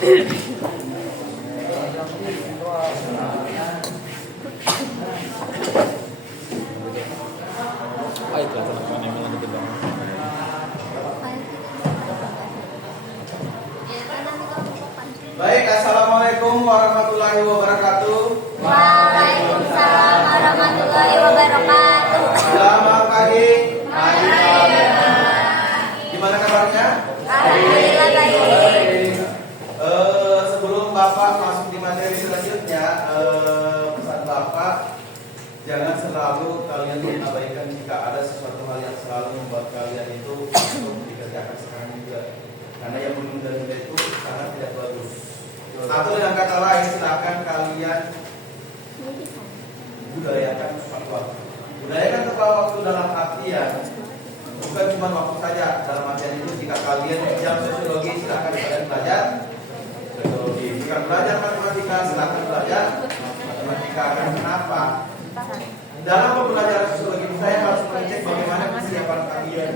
Baik, assalamualaikum warahmatullahi wabarakatuh. Waalaikumsalam warahmatullahi wabarakatuh. Selamat pagi. Gimana kabarnya? Alhamdulillah baik. Sebelum Bapak masuk di materi selanjutnya, pesan Bapak, jangan selalu kalian mengabaikan jika ada sesuatu hal yang selalu membuat kalian itu untuk dikerjakan sekarang juga. Karena yang menunda-nunda itu sangat tidak bagus. Atau dengan kata lain, silakan kalian budayakan tepat waktu. Budayakan tepat waktu dalam artian bukan cuma waktu saja. Dalam artian itu jika kalian jam sosiologi, silakan kalian belajar sosiologi. Jika belajar matematika, silakan belajar matematika. Karena kenapa? Dalam pembelajaran sosiologi saya harus mengecek bagaimana kesiapan kalian.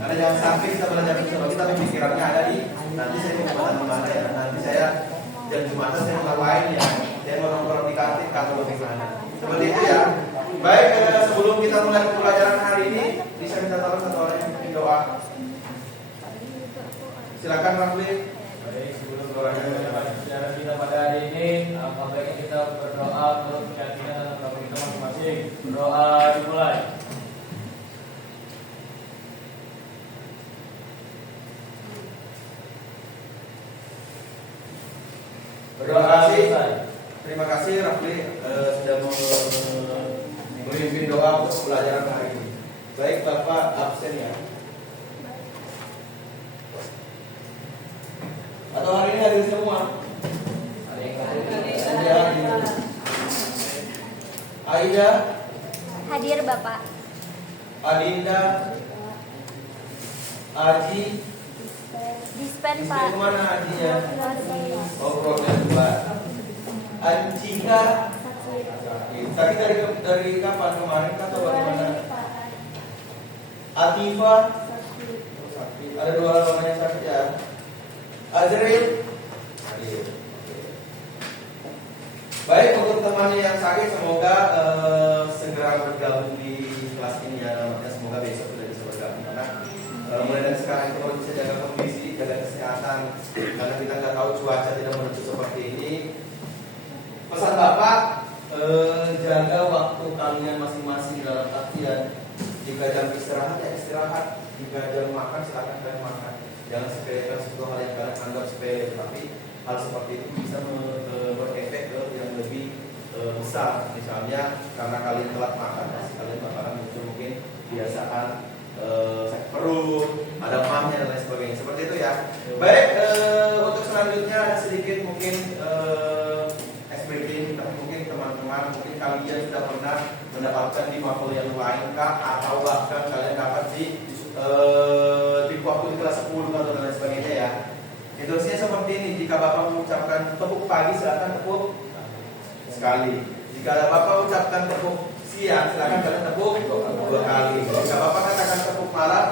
Karena jangan sampai kita belajar sosiologi tapi pikirannya ada di nanti saya mau kemana ya, nanti saya dan Jumatan saya mau ngapain ya, saya mau nongkrong di kantin atau bagaimana. Seperti itu ya. Baik, sebelum kita mulai pembelajaran hari ini, bisa minta tolong satu orang yang bikin doa. Silakan Rafli. Baik, sebelum doanya bicara kita pada hari ini, baiknya kita berdoa untuk keyakinan dan agama kita masing-masing. Doa dimulai. Terima kasih Rafli sudah memimpin doa untuk pembelajaran hari ini. Baik, Bapak absen ya. Atau hari ini hadir semua? Aida Hadir Bapak. Adinda, Aji, Dispen Dispen Pak. mana Ajinya? Oh, proses Mbak. Anjika sakit dari kapan, kemarin atau bagaimana? Atifa sakit. Ada dua orang yang sakit ya. Azril hadir. Baik, untuk teman yang sakit semoga segera bergabung di kelas ini ya. Namanya semoga besok sudah bisa bergabung karena mulai dari sekarang kita harus bisa jaga kondisi, jaga kesehatan karena kita nggak tahu cuaca tidak menentu seperti ini. Pesan Bapak, jaga waktu kalian masing-masing dalam artian jika jam istirahat ya istirahat, jika jam makan silakan kalian makan. Jangan sepelekan sesuatu hal yang kalian anggap sepele, tapi hal seperti itu bisa berefek ke yang lebih besar. Misalnya karena kalian telat makan, pasti kalian bakalan muncul mungkin kebiasaan sakit perut, ada mamnya dan lain sebagainya. Seperti itu ya. Baik, untuk selanjutnya ada sedikit mungkin SPP, tapi mungkin teman-teman mungkin kalian sudah pernah mendapatkan di mapel yang lain kah, atau bahkan kalian dapat di waktu di kelas 10 atau dan lain sebagainya ya. Instruksinya seperti ini, jika Bapak mengucapkan tepuk pagi silakan tepuk sekali. Jika Bapak ucapkan tepuk siang silakan kalian tepuk 2 kali. Jika Bapak katakan tepuk malam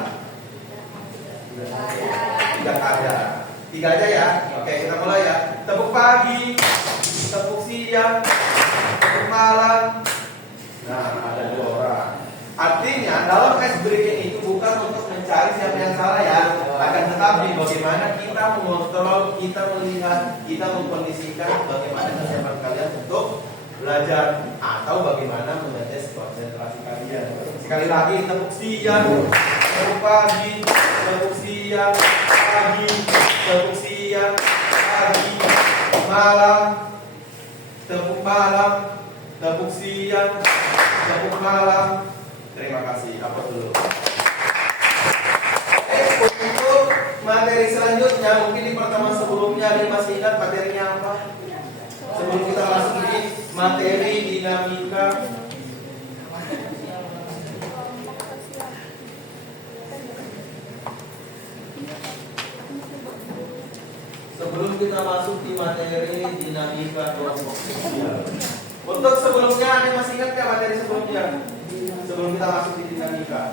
tidak ada. 3 aja ya. Oke, kita mulai ya. Tepuk pagi, tepuk siang, tepuk malam. Nah, ada 2 orang. Artinya dalam ice breaking itu bukan untuk mencari siapa yang salah ya, akan tetapi bagaimana kita mengontrol, kita melihat, kita mengkondisikan bagaimana kesiapan kalian untuk belajar atau bagaimana mengetes konsentrasi kalian. Sekali lagi, tepuk siang, tepuk pagi, tepuk siang, pagi, tepuk siang, pagi, malam, tepuk malam, tepuk siang, tepuk malam. Terima kasih. Apa dulu? Untuk materi selanjutnya, mungkin di pertemuan sebelumnya ada yang masih ingat materinya apa? Sebelum kita masuk di materi dinamika. Sebelum kita masuk di materi dinamika kelompok sosial. Untuk sebelumnya ada yang masih ingat nggak materi sebelumnya? Sebelum kita masuk di dinamika.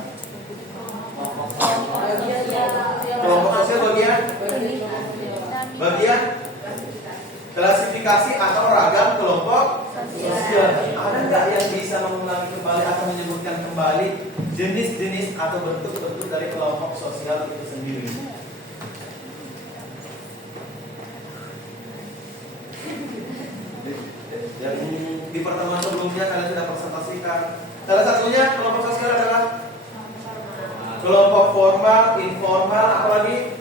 Kelompok sosial bagian? Bagian klasifikasi atau ragam kelompok sosial. Ada nggak yang bisa mengulangi kembali atau menyebutkan kembali jenis-jenis atau bentuk-bentuk dari kelompok sosial itu sendiri? Yang di pertemuan sebelumnya kalian sudah presentasikan. Salah satunya kelompok sosial adalah kelompok formal, informal, apalagi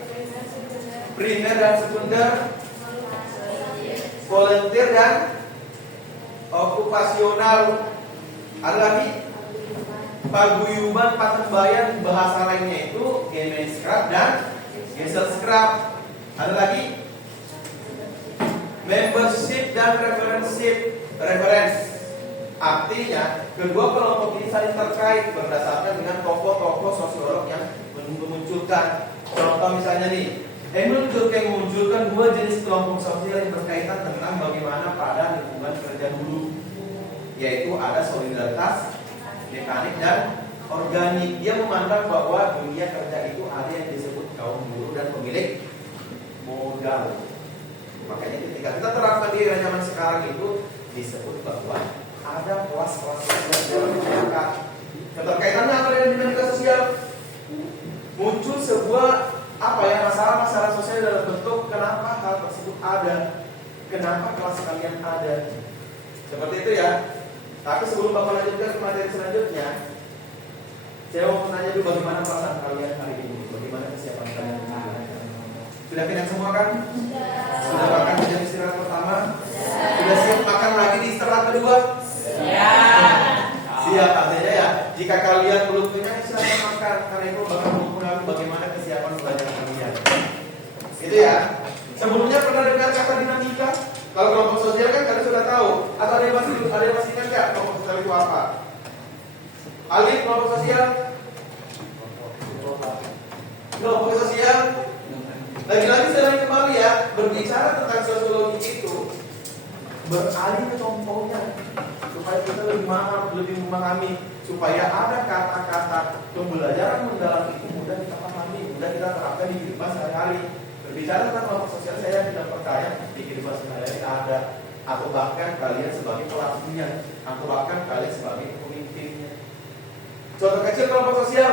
primer dan sekunder, volunteer dan okupasional. Ada lagi paguyuban, patembayan, bahasa lainnya itu Gemenskrap dan Gesellskrap. Ada lagi membership dan reference. Artinya kedua kelompok ini saling terkait berdasarkan dengan tokoh-tokoh sosiolog yang memunculkan. Contoh misalnya nih, Emil Durkheim memunculkan dua jenis kelompok sosial yang berkaitan tentang bagaimana pada lingkungan kerja dulu, yaitu ada solidaritas mekanik dan organik. Dia memandang bahwa dunia kerja itu ada yang disebut kaum buruh dan pemilik modal. Makanya ketika kita terapkan di era zaman sekarang itu disebut bahwa ada kelas-kelas sosial dalam masyarakat. Keterkaitannya apa dengan dinamika sosial? Muncul sebuah masalah-masalah sosial dalam bentuk kenapa hal tersebut ada, kenapa kelas kalian ada, seperti itu ya. Tapi sebelum Bapak lanjutkan ke materi selanjutnya, saya mau menanya dulu bagaimana perasaan kalian hari ini, bagaimana kesiapan kalian hari ini. Sudah kenyang semua kan? Sudah makan di jam istirahat pertama? Sudah siap makan lagi di istirahat kedua? Siap artinya ya. Jika kalian belum kenyang silakan makan, karena itu bakal mempengaruhi bagaimana kesiapan belajar kalian. Itu ya. Sebelumnya pernah dengar kata dinamika? Kalau kelompok sosial kan kalian sudah tahu. Atau ada yang masih ingat nggak kelompok sosial itu apa? Alif, kelompok sosial. Kelompok sosial. Lagi-lagi saya kembali ya, berbicara tentang sosiologi itu beralih ke contohnya supaya kita lebih memahami, supaya ada kata-kata pembelajaran mendalam itu mudah kita pahami, mudah kita terapkan di kehidupan sehari-hari. Berbicara tentang kelompok sosial, saya tidak percaya di kehidupan sehari-hari ada, atau bahkan kalian sebagai pelakunya, atau bahkan kalian sebagai pemimpinnya. Contoh kecil kelompok sosial,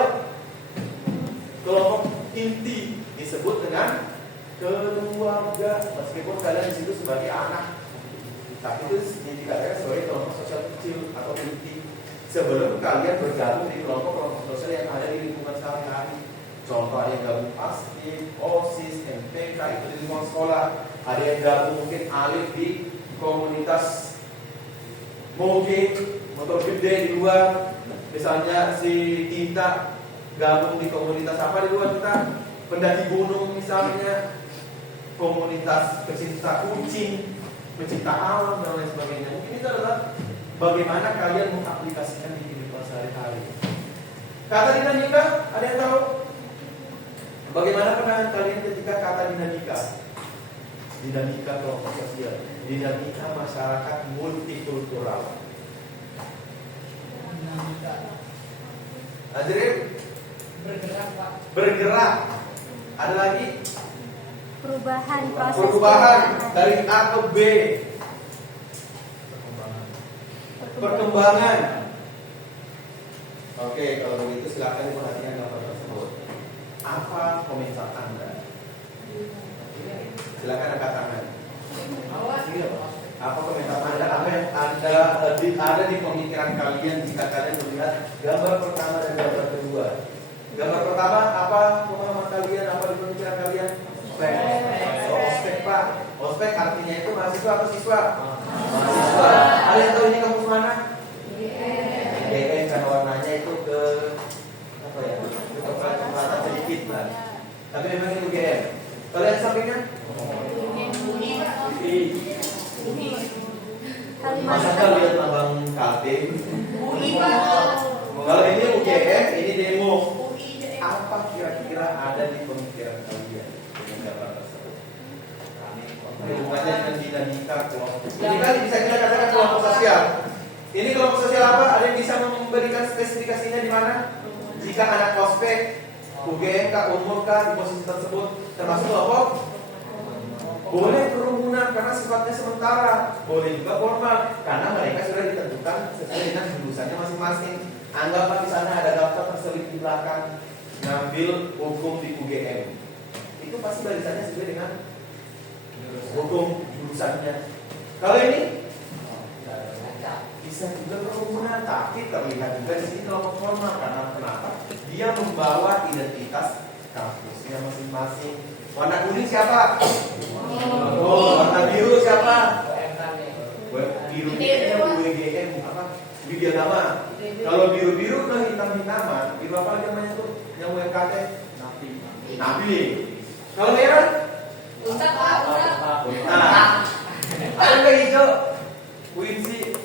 kelompok inti disebut dengan keluarga, meskipun kalian di situ sebagai anak, tapi itu dikatakan sebagai kelompok sosial kecil atau inti. Sebelum kalian bergabung di kelompok-kelompok sosial yang ada di lingkungan sehari-hari. Contoh ada yang gabung PASKIP, OSIS, MPK itu di lingkungan sekolah. Ada yang gabung mungkin alif di komunitas moge, motor gede di luar. Misalnya si Tinta gabung di komunitas apa di luar kita? Pendaki gunung misalnya, komunitas pecinta kucing, pecinta alam dan lain sebagainya. Mungkin itu adalah bagaimana kalian mengaplikasikan di kehidupan sehari-hari. Kata dinamika, ada yang tahu? Bagaimana pandangan kalian ketika kata dinamika? Dinamika kelompok sosial, dinamika masyarakat multikultural. Hadirin, Bergerak, Pak. bergerak. Ada lagi? Proses Perubahan dari A ke B. Perkembangan. Oke, kalau begitu silakan diperhatikan gambar tersebut. Apa komentar Anda? Silakan angkat tangan. Apa komentar Anda? Apa yang ada di pemikiran kalian jika kalian melihat gambar pertama dan gambar kedua? Gambar pertama, apa pemahaman kalian? Apa di pemikiran kalian? Ospek. Ospek, Pak. Ospek artinya itu mahasiswa atau siswa? Mahasiswa. Ada yang tahu ini kampus mana? GM, karena warnanya itu ke apa ya? Ke sedikit lah. Tapi memang itu GM. Kalau yang sampingnya? Masa kan lihat lambang Kaltim? Kalau ini UGM, ini demo. Apa kira-kira ada di pemikiran kalian dengan gambar tersebut? Hubungannya dengan dinamika kelompok. Ini kan bisa kita katakan kelompok sosial. Ini kelompok sosial apa? Ada yang bisa memberikan spesifikasinya di mana? Jika anak ospek, UGM kah, umur kah di posisi tersebut termasuk kelompok Boleh kerumunan karena sifatnya sementara. Boleh juga formal karena mereka sudah ditentukan sesuai dengan jurusannya masing-masing. Anggaplah di sana ada daftar terselip di belakang ngambil hukum di UGM. Itu pasti barisannya sesuai dengan hukum jurusannya. Kalau ini bisa juga kerumunan, tapi terlihat juga di sini kelompok formal karena kenapa? Dia membawa identitas kampusnya masing-masing. Warna kuning siapa? Oh, warna biru siapa? Biru UGM apa? Widyagama. Kalau biru-biru ke hitam-hitaman, biru apa namanya tuh? Yang UMKT? Napi. Kalau merah? Untak Pak, untak. Nah, ada yang hijau? Winsi.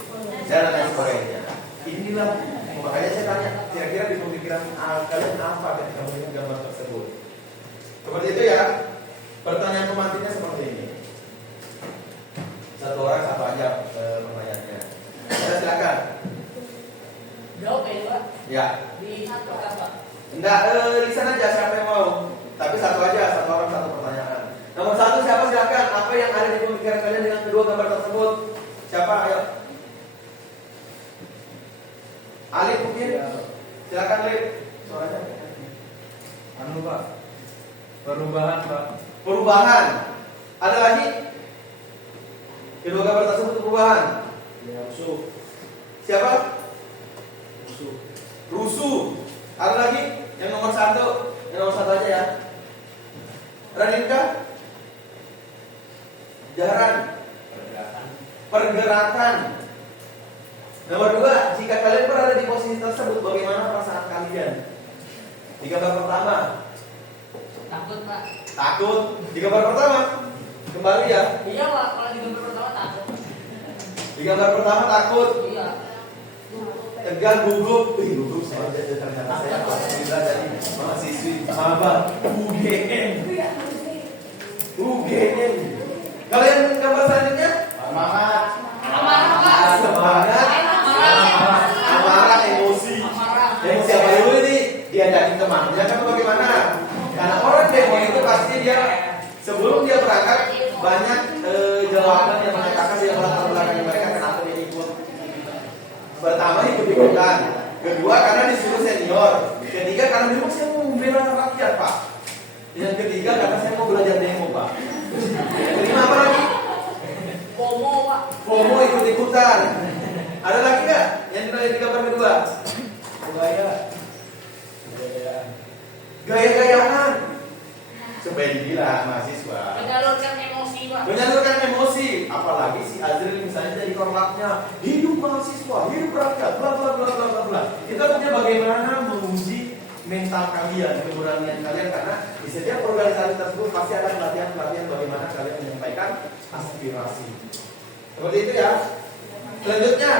Saya tanya Koreanya. Inilah makanya saya tanya, kira-kira di pemikiran kalian apa ketika melihat gambar tersebut? Seperti itu ya. Pertanyaan pemantiknya seperti ini. Satu orang satu aja pertanyaannya. Saya silakan. Jawab ya Pak. Ya. Di kertas Pak. Enggak, lisan aja siapa yang mau. Tapi satu aja, satu orang satu pertanyaan. Nomor satu siapa silakan. Apa yang ada di pemikiran kalian dengan kedua gambar tersebut? Siapa? Ayo. Alif mungkin? Silakan Alif. Suaranya. Anu Pak, perubahan Pak. Perubahan. Ada lagi? Kedua gambar tersebut perubahan. Ya, usuh. Siapa? Usuh. Rusuh. Ada lagi? Yang nomor satu. Yang nomor satu aja ya. Raninka? Jaran. Pergerakan. Nomor dua, jika kalian berada di posisi tersebut, bagaimana perasaan kalian? Di gambar pertama, Takut Pak. takut. Di gambar pertama, kembali ya. Iya Pak, kalau di gambar pertama takut. Di gambar pertama takut, Iya. tegang, gugup. Wih, gugup saya ternyata saya alhamdulillah dari mahasiswi sahabat UGM. UGM. Kalian gambar selanjutnya? Semangat. Amarah Pak. Semangat. Amarah, emosi. Emosi apa dulu ini? Diajakin temannya kan bagaimana? Karena orang demo itu pasti dia sebelum dia berangkat banyak jawaban yang mengatakan dia latar belakang mereka kenapa dia ikut. Pertama ikut-ikutan, kedua karena disuruh senior, ketiga karena memang saya mau membela rakyat Pak. Yang ketiga karena saya mau belajar demo Pak. Yang kelima apa lagi? FOMO Pak. FOMO ikut-ikutan. Ada lagi nggak yang di gambar kedua? Gaya-gayaan. Supaya dibilang mahasiswa Menyalurkan emosi Pak. menyalurkan emosi. Apalagi si Azril misalnya jadi korlapnya, hidup mahasiswa, hidup rakyat, bla bla bla bla bla bla. Kita punya bagaimana menguji mental kalian, keberanian kalian, karena di setiap organisasi tersebut pasti ada pelatihan-pelatihan bagaimana kalian menyampaikan aspirasi. Seperti itu ya. Selanjutnya,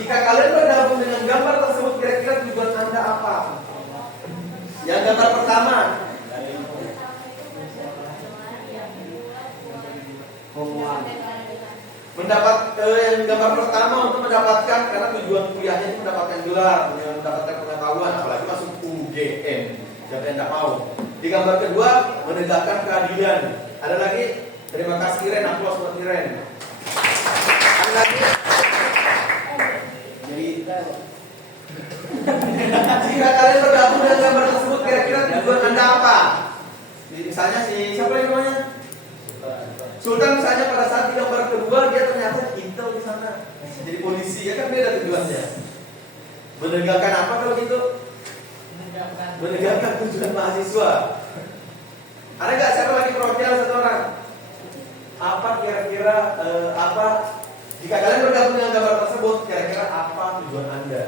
jika kalian bergabung dengan gambar tersebut, kira-kira tujuan Anda apa? Yang gambar pertama, yang gambar pertama untuk mendapatkan, karena tujuan kuliahnya itu mendapatkan gelar, mendapatkan pengetahuan, apalagi masuk UGM. Siapa yang tidak mau? Di gambar kedua, menegakkan keadilan. Ada lagi? Terima kasih Iren, aplaus buat Iren. Ada lagi? Jika kalian bergabung dengan gambar tersebut, kira-kira tujuan Anda apa? Misalnya siapa yang namanya? Sultan misalnya pada saat di gambar kedua dia ternyata intel di sana, jadi polisi, ya kan beda tujuannya. Menegakkan apa kalau gitu? Menegakkan tujuan mahasiswa. Ada nggak siapa lagi perwakilan satu orang? Apa kira-kira apa? Jika kalian bergabung dengan gambar tersebut, kira-kira apa tujuan Anda?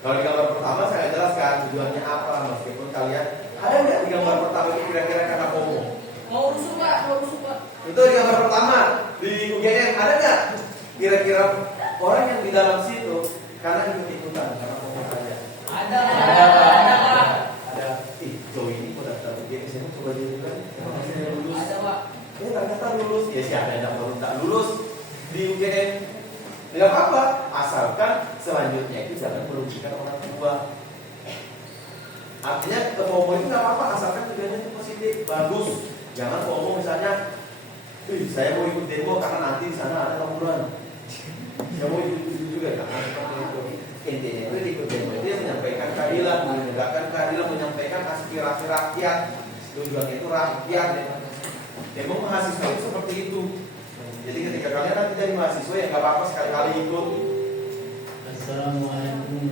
Kalau di gambar pertama saya jelaskan tujuannya apa, meskipun kalian ada nggak di gambar pertama itu kira-kira karena FOMO? Mau rusuh Pak, mau rusuh Pak. Itu di gambar pertama di UGM ada nggak kira-kira orang yang di dalam situ karena ikut-ikutan karena FOMO saja? Ada Pak. Ada. Joey ini mau daftar UGM saya coba dibuka. Saya lulus. Ada Pak. Ternyata lulus. Ya siapa yang tak lulus di UGM? Tidak apa-apa, asalkan selanjutnya itu jangan merugikan orang tua. Artinya FOMO itu nggak apa-apa, asalkan tujuannya itu positif, bagus. Jangan ngomong misalnya, saya mau ikut demo karena nanti di sana ada tawuran. Saya mau ikut juga jangan seperti itu. Intinya itu ikut demo itu menyampaikan keadilan, menegakkan keadilan, menyampaikan aspirasi rakyat. Tujuan itu rakyat. Demo mahasiswa itu seperti itu. Jadi ketika kalian nanti jadi mahasiswa ya nggak apa-apa sekali-kali ikut. Assalamualaikum.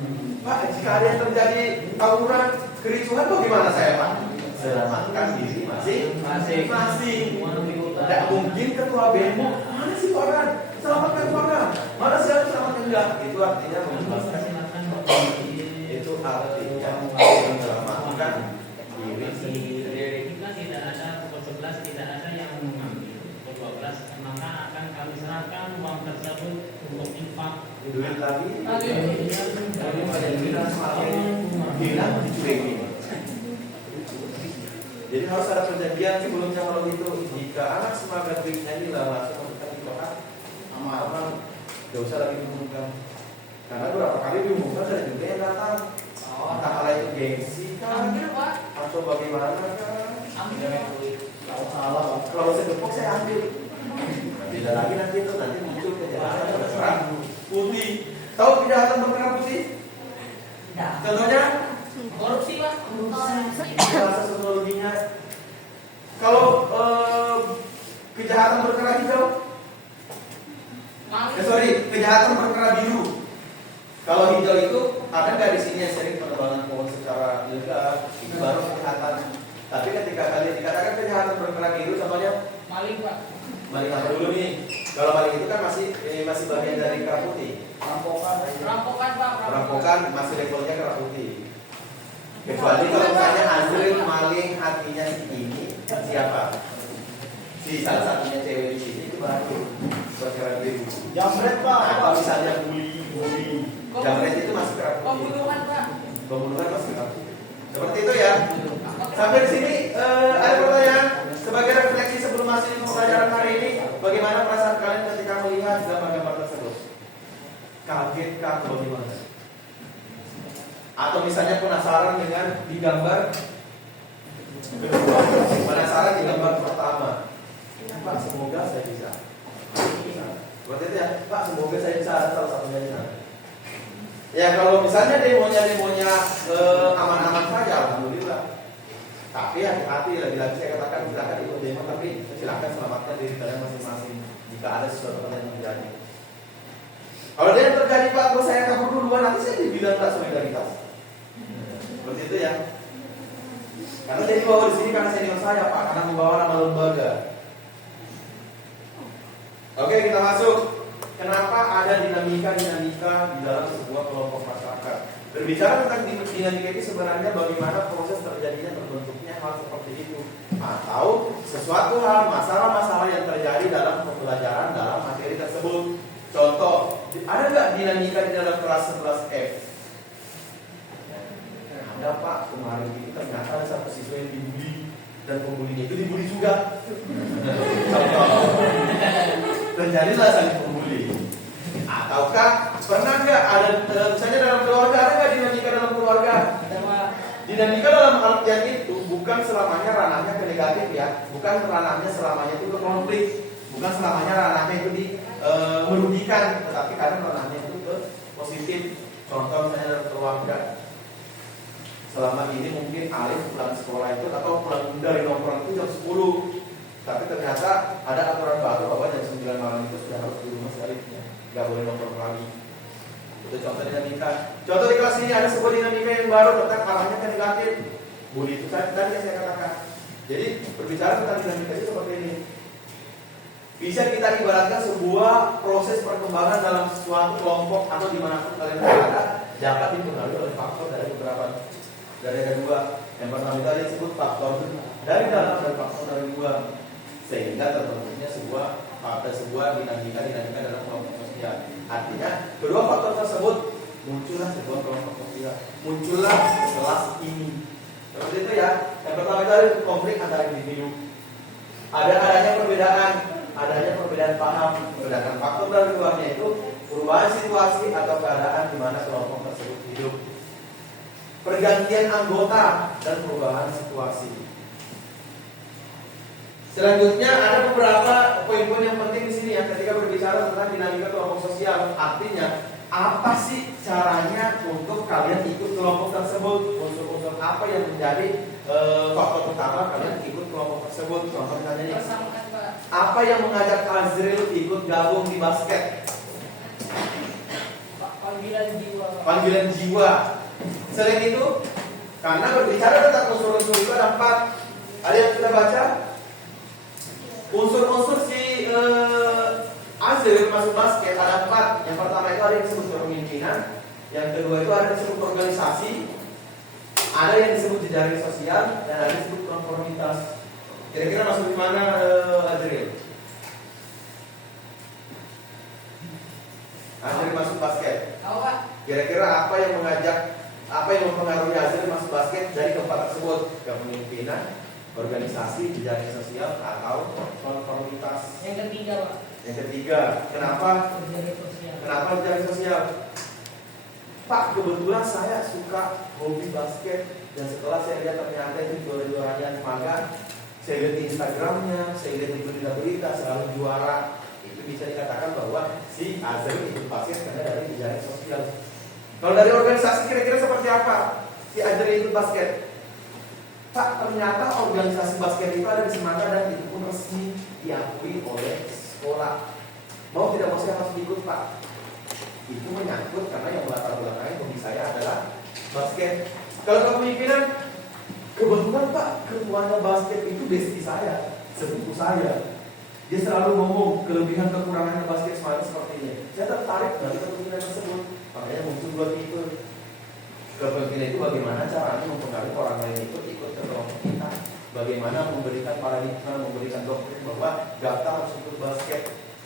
Pak, jika ada yang terjadi tawuran, kericuhan bagaimana saya Pak? Selamatkan diri masing-masing. Tidak mungkin ketua BEM, mana sih orang? Selamatkan orang. Mana sih harus selamatkan enggak? Itu artinya membebaskan. Itu artinya menyelamatkan diri sendiri. Jika tidak ada pukul 11 tidak ada yang mengambil pukul 12 maka akan kami serahkan uang tersebut untuk infak. Duit lagi. Ini pada bilang semakin bilang dicurigai. Jadi harus ada perjanjian sebelumnya kalau itu. Jika anak semangat duitnya hilang langsung masukkan di kotak amal, gak usah lagi diumumkan. Karena beberapa kali diumumkan ada juga yang datang. Entah kala itu gengsi kan, Ambil Pak. atau bagaimana kan. Ambil. Salah, kalau saya gepok saya ambil. Tidak lagi nanti itu muncul kejahatan berkerah putih. Tahu kejahatan berkerah putih? Contohnya Korupsi Pak. bahasa sosiologinya. Kalau kejahatan berkerah hijau, kejahatan berkerah biru. Kalau hijau itu ada nggak di sini yang sering penebangan pohon secara ilegal, itu baru kejahatan. Tapi ketika kalian dikatakan kejahatan berkerah biru, contohnya Maling Pak. maling apa dulu nih? Kalau maling itu kan masih bagian dari kerah putih. Perampokan Pak. Perampokan masih levelnya kerah putih. Kecuali kalau misalnya Azril maling hatinya si ini siapa? Si salah satunya cewek di sini itu baru berkerah biru. Jamret Pak. Atau misalnya bully. Jamret itu masih kerah putih. Pembunuhan Pak. Pembunuhan masih kerah putih. Seperti itu ya. Sampai di sini ada pertanyaan sebagai refleksi sebelum masuk ke pelajaran hari ini. Bagaimana perasaan kalian ketika melihat gambar-gambar tersebut? Kaget kah atau gimana? Atau misalnya penasaran dengan di gambar kedua, penasaran di gambar pertama. Pak, semoga saya bisa. Seperti itu ya, Pak, semoga saya bisa ada salah satunya di sana. Ya kalau misalnya demonya aman-aman saja, alhamdulillah. Tapi hati-hati, lagi-lagi saya katakan silakan ikut demo, tapi silakan selamatkan diri kalian masing-masing jika ada sesuatu yang terjadi. Kalau dia yang terjadi Pak, terus saya kabur duluan, nanti saya dibilang tak solidaritas. Seperti itu ya. Karena saya dibawa di sini karena senior saya Pak, karena membawa nama lembaga. Oke, kita masuk. Kenapa ada dinamika di dalam sebuah kelompok masyarakat? Berbicara tentang dinamika ini sebenarnya bagaimana proses terjadinya terbentuknya hal seperti itu, atau sesuatu hal masalah-masalah yang terjadi dalam pembelajaran dalam materi tersebut. Contoh, ada nggak dinamika di dalam kelas 11F? Ada Pak, kemarin itu ternyata ada satu siswa yang dibully dan pembulinya itu dibully juga. Terjadilah saling pembuli. Ataukah pernah nggak ada misalnya dalam keluarga, ada nggak dinamika dalam keluarga? Dinamika dalam artian itu bukan selamanya ranahnya ke negatif ya, bukan ranahnya selamanya itu ke konflik, bukan selamanya ranahnya itu merugikan, tetapi kadang ranahnya itu ke positif. Contoh misalnya dalam keluarga, selama ini mungkin Alif pulang sekolah itu atau pulang dari nongkrong itu jam 10. Tapi ternyata ada aturan baru bahwa jam 9 malam itu sudah harus di rumah sebaliknya, nggak boleh nongkrong lagi. Itu contoh dinamika. Contoh di kelas ini ada sebuah dinamika yang baru tentang arahnya ke negatif. Bully itu tadi yang saya katakan. Jadi berbicara tentang dinamika itu seperti ini. Bisa kita ibaratkan sebuah proses perkembangan dalam suatu kelompok atau dimanapun kalian berada dapat dipengaruhi oleh faktor dari ada dua. Yang pertama tadi disebut faktor dari dalam dan faktor dari luar, sehingga terbentuknya sebuah dinamika dalam kelompok sosial. Artinya kedua faktor tersebut muncullah sebuah kelompok sosial, muncullah kelas ini. Seperti itu ya. Yang pertama tadi konflik antara individu. Adanya perbedaan paham, sedangkan faktor dari luarnya itu perubahan situasi atau keadaan di mana kelompok tersebut hidup. Pergantian anggota dan perubahan situasi. Selanjutnya ada beberapa poin-poin yang penting di sini ya ketika berbicara tentang dinamika kelompok sosial. Artinya apa sih caranya untuk kalian ikut kelompok tersebut? Unsur-unsur apa yang menjadi faktor utama kalian ikut kelompok tersebut? Contoh misalnya nih, Persamaan, Pak. apa yang mengajak Azril ikut gabung di basket? Panggilan jiwa, Pak. Panggilan jiwa. Selain itu, karena berbicara tentang unsur-unsur itu ada 4. Ada yang sudah baca? Unsur-unsur si Azril masuk basket ada 4. Yang pertama itu ada yang disebut kepemimpinan, yang kedua itu ada yang disebut organisasi, ada yang disebut jejaring sosial, dan ada yang disebut konformitas. Kira-kira masuk di mana Azril? Azril masuk basket. Tahu, Pak? Kira-kira apa yang mempengaruhi Azril masuk basket dari keempat tersebut? Kepemimpinan, organisasi, jejaring sosial, atau konformitas. Yang ketiga, Pak. Yang ketiga, kenapa Jejaring sosial. jejaring sosial? Pak, kebetulan saya suka hobi basket dan setelah saya lihat ternyata itu juara-juaranya magang, saya lihat di Instagramnya, saya lihat di berita-berita selalu juara. Itu bisa dikatakan bahwa si Azril ikut basket karena dari jejaring sosial. Kalau dari organisasi kira-kira seperti apa si Azril ikut basket? Pak, ternyata organisasi basket itu ada di Semangka dan itu pun resmi diakui oleh sekolah. Mau tidak mau saya harus ikut, Pak. Itu menyangkut karena yang melatar belakangnya hobi saya adalah basket. Kalau kepemimpinan, kebetulan Pak, ketuanya basket itu besti saya, sepupu saya. Dia selalu ngomong kelebihan kekurangannya basket seperti ini. Saya tertarik dari kepemimpinan tersebut. Makanya muncul 2 tipe. Kepemimpinan itu bagaimana caranya mempengaruhi orang lain ikut ke kelompok kita. Bagaimana memberikan paradigma, memberikan doktrin bahwa daftar harus ikut basket.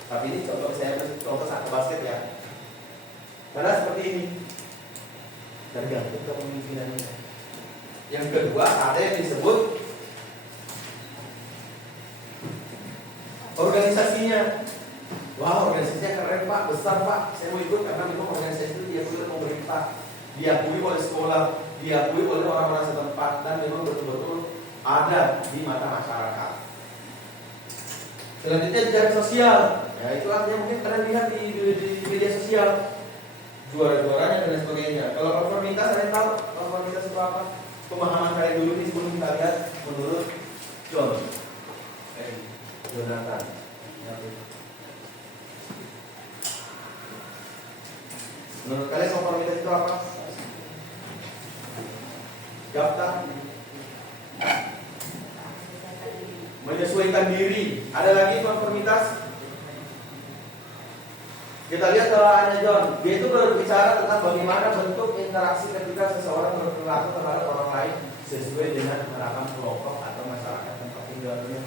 Tapi ini contoh saya contoh saat basket ya. Karena seperti ini. Tergantung kepemimpinannya. Yang kedua ada yang disebut organisasinya. Wah, organisasinya keren Pak, besar Pak. Saya mau ikut karena memang organisasi itu diakui oleh pemerintah, diakui oleh sekolah, diakui oleh orang-orang setempat, dan memang betul-betul ada di mata masyarakat. Selanjutnya jejaring sosial. Ya, itu artinya mungkin kalian lihat di media sosial juara-juaranya dan sebagainya. Kalau konformitas, kalian tahu konformitas itu apa? Pemahaman kalian dulu nih sebelum kita lihat menurut Jonathan. Menurut kalian konformitas itu apa? Daftar, menyesuaikan diri. Ada lagi konformitas. Kita lihat telahannya John. Dia itu berbicara tentang bagaimana bentuk interaksi ketika seseorang berperilaku terhadap orang lain sesuai dengan harapan kelompok atau masyarakat tempat tinggalnya.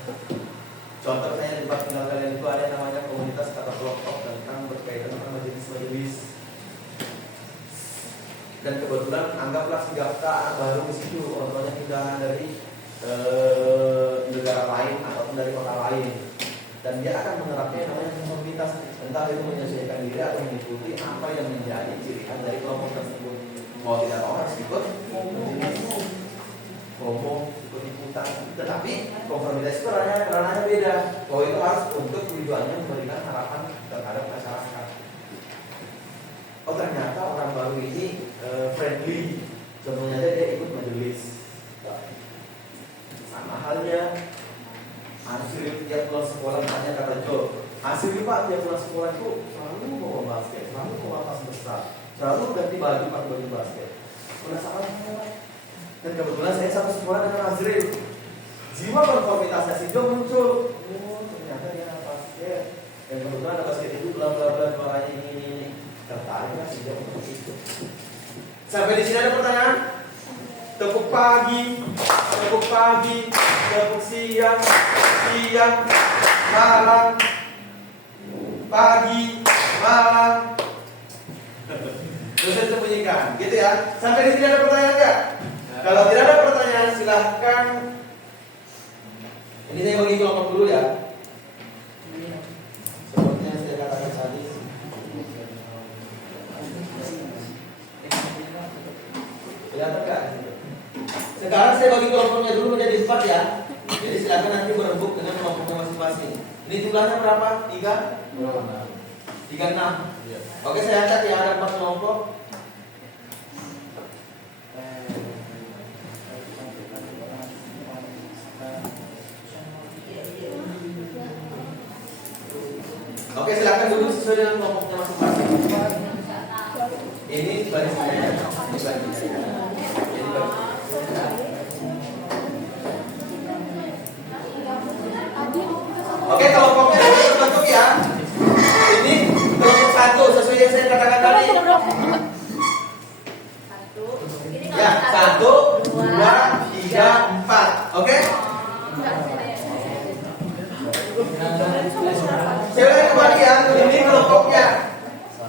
Contoh saya di tempat tinggal kalian itu ada yang namanya komunitas kata kelompok tentang berkaitan dengan majelis-majelis. Dan kebetulan anggaplah si Gafta baru di situ, orang tuanya pindahan dari negara lain ataupun dari kota lain. Dan dia akan menerapkan yang namanya konformitas, entah itu menyesuaikan diri atau mengikuti apa yang menjadi ciri khas dari kelompok tersebut. Mau tidak mau harus ikut ikut-ikutan. Tetapi konformitas itu ranahnya beda. Bahwa itu harus untuk tujuannya memberikan harapan terhadap masyarakat. Oh ternyata orang baru ini friendly. Contohnya dia ikut majelis. Sama halnya Azril tiap pulang sekolah misalnya kata Jo, Azril Pak tiap pulang sekolah itu selalu bawa basket, selalu bawa tas besar, selalu ganti baju pakai baju basket. Penasaran Pak? Dan kebetulan saya satu sekolah dengan Azril. Jiwa konformitasnya si Jo muncul. Oh ternyata dia anak basket. Dan kebetulan anak basket itu bla bla bla juaranya ini. Tertariklah si Jo untuk itu. Sampai di sini ada pertanyaan? Tepuk pagi, tepuk siang, malam, pagi, malam. Terus saya sembunyikan, gitu ya. Sampai di sini ada pertanyaan nggak? Kalau tidak ada pertanyaan silahkan. Ini saya bagi kelompok dulu ya. Seperti yang saya katakan tadi. Kelihatan nggak? Sekarang saya bagi kelompoknya dulu menjadi 4 ya. Jadi silakan nanti berembuk dengan kelompoknya masing-masing. Ini jumlahnya berapa? 3? 36. Iya. Oke, saya catat ya, ada 4 kelompok. Oke, silakan duduk sesuai dengan kelompoknya masing-masing. Ini barisannya. Ini barisannya. Ini barisannya. Oke, kelompoknya sudah terbentuk ya. Ini kelompok 1 sesuai yang saya katakan tadi. Ya, 1, 2, 3, 4. Oke? Saya ulangi kembali ya. Ini kelompoknya.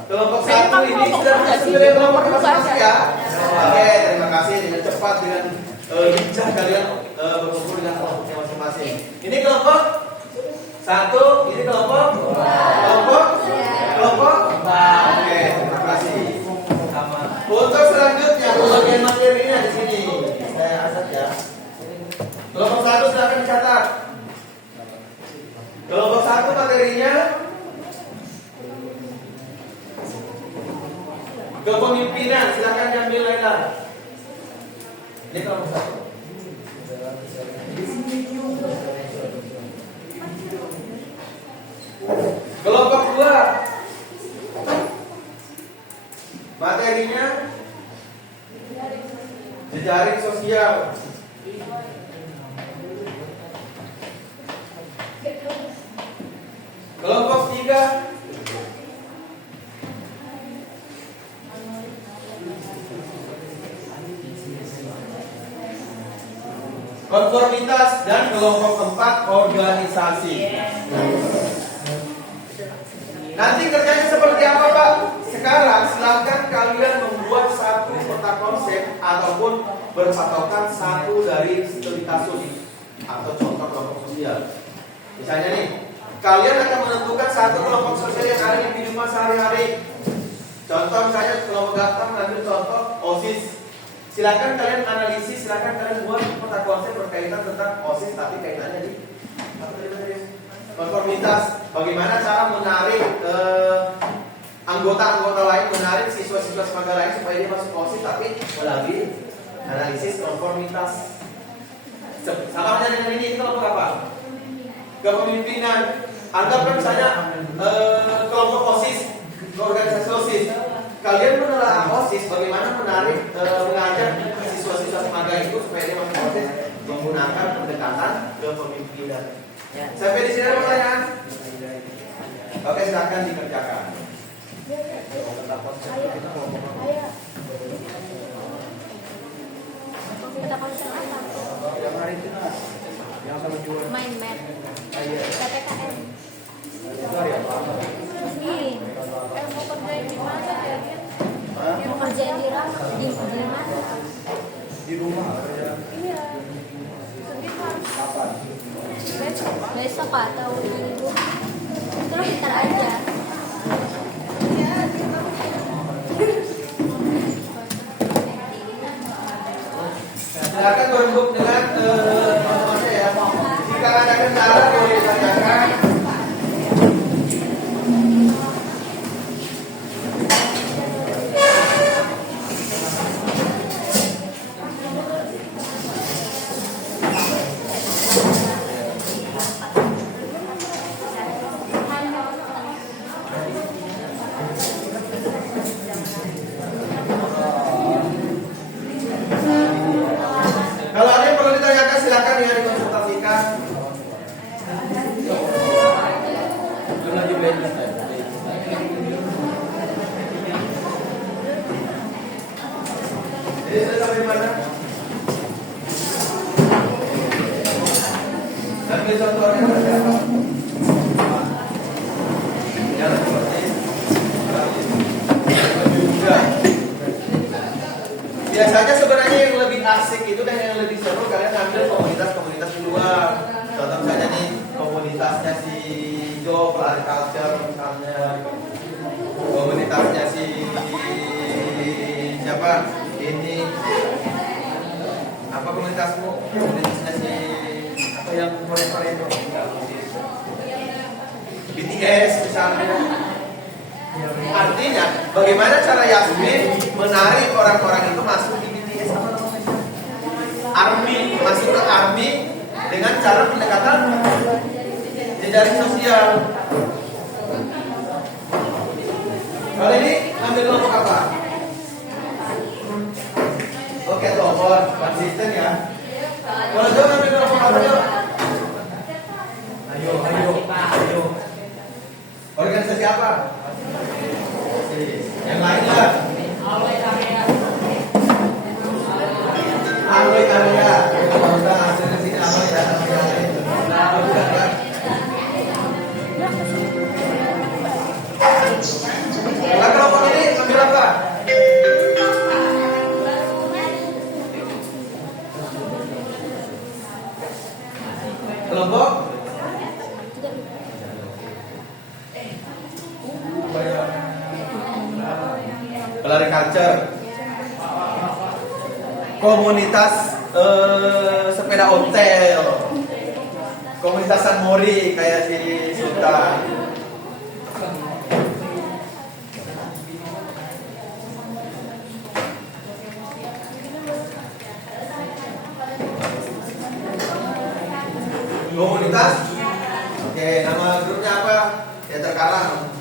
Kelompok 1 ini sudah sesuai dengan kelompok masing-masing ya. Oke, terima kasih dengan cepat dengan lincah kalian berkumpul dengan kelompoknya masing-masing. Ini kelompok 1, ini kelompok 4. Oke, terima kasih. Untuk selanjutnya bagian materinya di sini. Saya asat ya. Kelompok 1 silakan dicatat. Kelompok 1 materinya kepemimpinan, silakan diambil Laila. Ini kelompok 1. Kelompok 2 materinya jejaring sosial. Kelompok 3 konformitas, dan kelompok 4 organisasi. Nanti kerjanya seperti apa, Pak? Sekarang silakan kalian membuat satu peta konsep ataupun berpatokan satu dari studi kasus atau contoh kelompok sosial. Misalnya nih, kalian akan menentukan satu kelompok sosial yang ada di kehidupan sehari-hari. Contoh misalnya kelompok daftar, nanti contoh OSIS. Silakan kalian analisis, silakan kalian buat peta konsep berkaitan tentang OSIS, tapi kaitannya di konformitas. Bagaimana cara menarik anggota-anggota lain, menarik siswa-siswa sekolah lain supaya dia masuk OSIS, tapi melalui analisis konformitas. Sama halnya dengan ini kelompok apa? Kepemimpinan. Anggaplah misalnya kelompok OSIS, organisasi OSIS. Kalian menelaah OSIS bagaimana menarik mengajak siswa-siswa semaga itu supaya dia masuk OSIS menggunakan pendekatan kepemimpinan. Sampai di sini ada pertanyaan? Oke, silakan dikerjakan. Kita konsen apa? Yang hari itu yang sama jual. Main mat. Iya. PPKM. Itu hari apa? Nih. Mau kerjain di mana ya? Mau kerjain di mana? Di rumah. Iya. Kapan? Besok atau minggu. Terus ntar aja. Silakan berembuk dengan teman-temannya ya. Jika ada kendala boleh ditanyakan. Kalau ada yang perlu ditanyakan silakan ya dikonsultasikan. Jadi sudah sampai mana? Ambil contohnya ada apa? Jangan seperti juga. Biasanya sebenarnya yang lebih asik itu dan yang lebih seru kalian ambil komunitas-komunitas di luar. Contoh misalnya nih komunitasnya si Jo Culture misalnya, komunitasnya si siapa ini apa komunitasmu? Komunitasnya si apa yang BTS misalnya. Artinya, bagaimana cara Yasmin menarik orang-orang itu masuk di BTS apa namanya? Army, masuk ke Army dengan cara pendekatan jejaring sosial. Kalau ini ambil kelompok apa? Oke, telepon konsisten ya. Kalau jauh ambil kelompok apa jauh? Ayo. Organisasi apa? Yang lainnya? Aloy Karya. Kalau udah hasil ke sini Aloy ya. Nah, bukan kan? Kalau kelompok ini ambil apa? Kelompok pelari culture, komunitas sepeda ontel, komunitas San Mori kayak si Sultan. Komunitas, oke, nama grupnya apa? Teater Karang.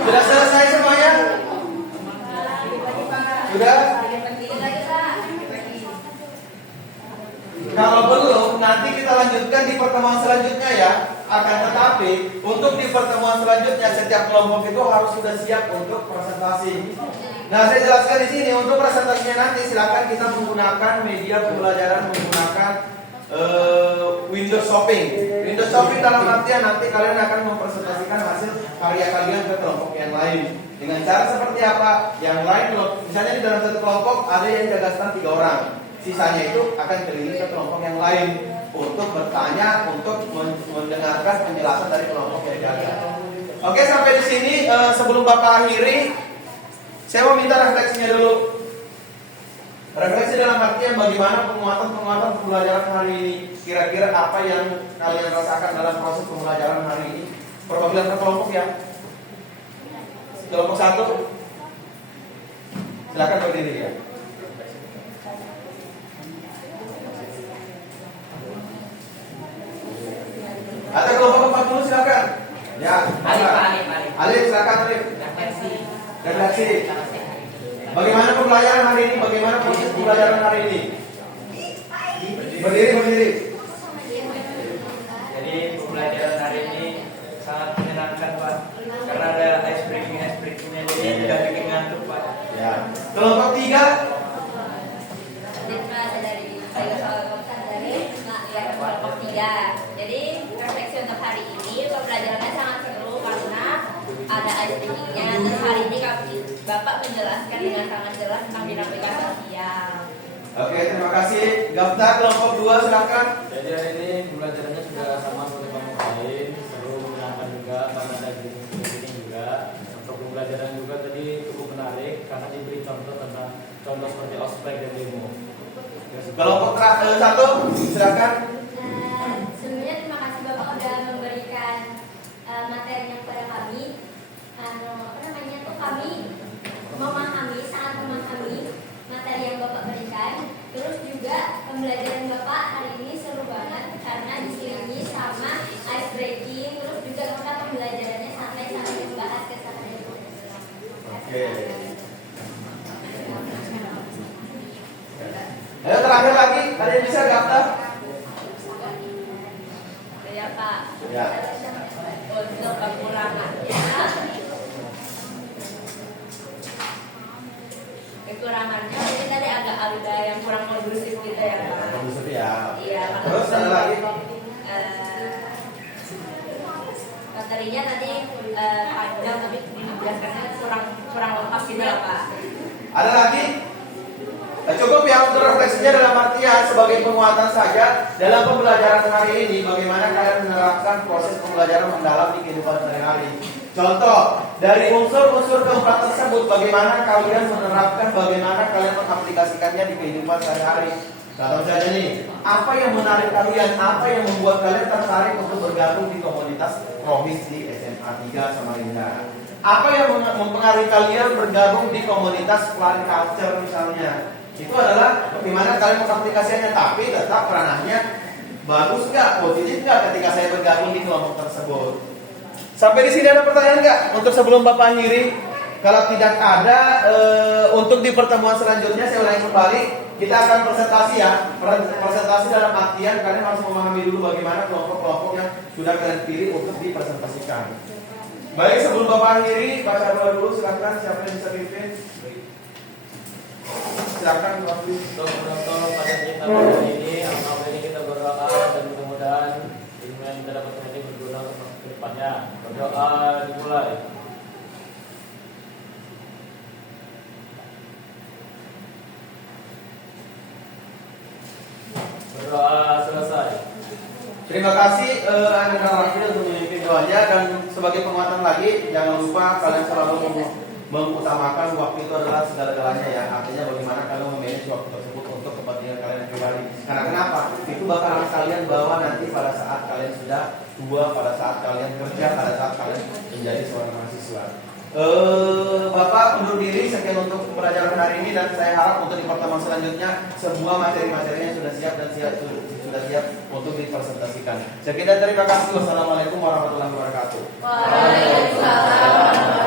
Sudah selesai semuanya? Sudah? Kalau belum, nanti kita lanjutkan di pertemuan selanjutnya ya. Akan tetapi, untuk di pertemuan selanjutnya setiap kelompok itu harus sudah siap untuk presentasi. Nah, saya jelaskan di sini untuk presentasinya nanti silakan kita menggunakan media pembelajaran menggunakan Windows Shopping. Windows Shopping dalam artian nanti kalian akan mempresentasikan hasil karya kalian ke kelompok yang lain. Dengan cara seperti apa? Yang lain, misalnya di dalam satu kelompok ada yang gagasan 3 orang. Sisanya itu akan keliling ke kelompok yang lain untuk bertanya, untuk mendengarkan penjelasan dari kelompok yang jaga. Oke, sampai di sini sebelum Bapak akhiri, saya mau minta refleksinya dulu. Refleksi dalam artian bagaimana penguatan pembelajaran hari ini. Kira-kira apa yang kalian rasakan dalam proses pembelajaran hari ini? Perwakilan per kelompok ya. Kelompok 1, silakan berdiri ya. Ada kelompok 40 silakan. Ya. Alif silakan Alif. Refleksi. Bagaimana pembelajaran hari ini? Bagaimana proses pembelajaran hari ini? Berdiri. Jadi pembelajaran hari ini sangat menyenangkan Pak, karena ada ice breakingnya. Terus hari ini Bapak menjelaskan dengan sangat jelas tentang dinamika sosial. Oke, terima kasih. Gafta kelompok 2 silakan. Jadi hari ini pembelajarannya sudah sama seperti kelompok lain, seru menyenangkan juga karena ada gini juga. Untuk pembelajaran juga tadi cukup menarik karena diberi contoh tentang contoh seperti ospek dan demo. Kelompok 1 silakan. Sebelumnya terima kasih Bapak sudah memberikan materinya kepada kami. Kami memahami, sangat memahami materi yang Bapak berikan. Terus juga pembelajaran Bapak hari ini seru banget karena diselingi sama ice breaking. Terus juga kita pembelajarannya sampai membahas keseharian. Oke. Ayo terakhir lagi, ada yang bisa Gafta? Ya Pak. Ya. Untuk kekurangannya mungkin tadi agak ada yang kurang kondusif gitu ya Pak. Kondusif ya. Iya. Terus ada lagi? Materinya tadi panjang tapi dijelaskannya kurang lepas gitu ya Pak. Ada lagi? Cukup ya untuk refleksinya dalam artian sebagai penguatan saja dalam pembelajaran hari ini bagaimana kalian menerapkan proses pembelajaran mendalam di kehidupan sehari-hari. Contoh, dari unsur-unsur keempat tersebut bagaimana kalian menerapkan, bagaimana kalian mengaplikasikannya di kehidupan sehari-hari. Contoh saja nih, apa yang menarik kalian, apa yang membuat kalian tertarik untuk bergabung di komunitas Rohis di SMA 3 Samarinda. Apa yang mempengaruhi kalian bergabung di komunitas Flying Culture misalnya. Itu adalah bagaimana kalian mengaplikasikannya, tapi tetap ranahnya bagus nggak, positif nggak ketika saya bergabung di kelompok tersebut. Sampai di sini ada pertanyaan nggak? Untuk sebelum Bapak akhiri, kalau tidak ada, untuk di pertemuan selanjutnya saya ulangi kembali, kita akan presentasi ya. Presentasi dalam artian kalian harus memahami dulu bagaimana kelompok-kelompok yang sudah kalian pilih untuk dipresentasikan. Baik, sebelum Bapak akhiri, baca doa dulu, silakan siapa yang bisa pimpin. Silakan waktu Dokter pada kita hari ini, alhamdulillah kita berdoa dan mudah-mudahan ilmu yang kita dapat hari ini berguna untuk kedepannya. Berdoa dimulai. Berdoa selesai. Terima kasih Anda Raffi untuk memimpin doanya, dan sebagai penguatan lagi jangan lupa kalian selalu mengutamakan waktu itu adalah segala-galanya ya. Artinya bagaimana kalian memanage waktu tersebut untuk kepentingan kalian pribadi. Karena kenapa? Itu bakalan kalian bawa nanti pada saat kalian sudah tua, pada saat kalian kerja, pada saat kalian menjadi seorang mahasiswa. Bapak undur diri, sekian untuk pembelajaran hari ini, dan saya harap untuk di pertemuan selanjutnya semua materi-materinya sudah siap dan sudah siap untuk dipresentasikan. Sekian dan terima kasih. Wassalamualaikum warahmatullahi wabarakatuh. Waalaikumsalam.